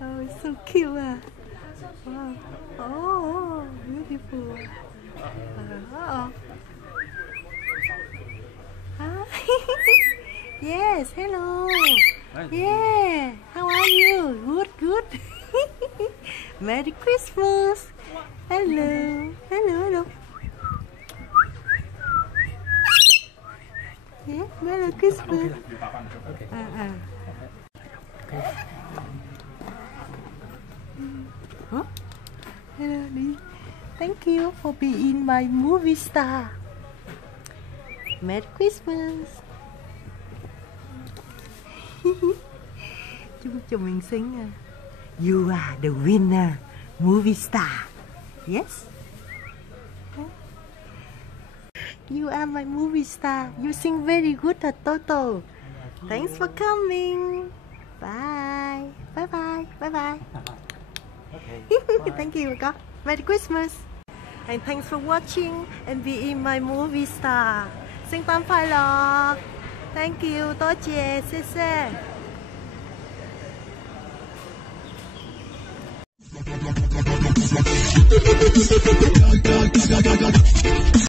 Oh, it's so cute. Wow. Oh, beautiful. Yes, hello. Yeah, how are you? Good, good. Merry Christmas. Hello, hello, hello. Yeah, Merry Christmas. Huh? Hello, Lee. Thank you for being my movie star. Merry Christmas. Chúc mình xinh. You are the winner, movie star. Yes. You are my movie star. You sing very good at Toto. Thanks for coming. Bye. Bye bye. Bye bye. Okay. Thank you, God. Merry Christmas. And thanks for watching and being my movie star. 聖誕快樂 Thank you， 多謝，謝謝。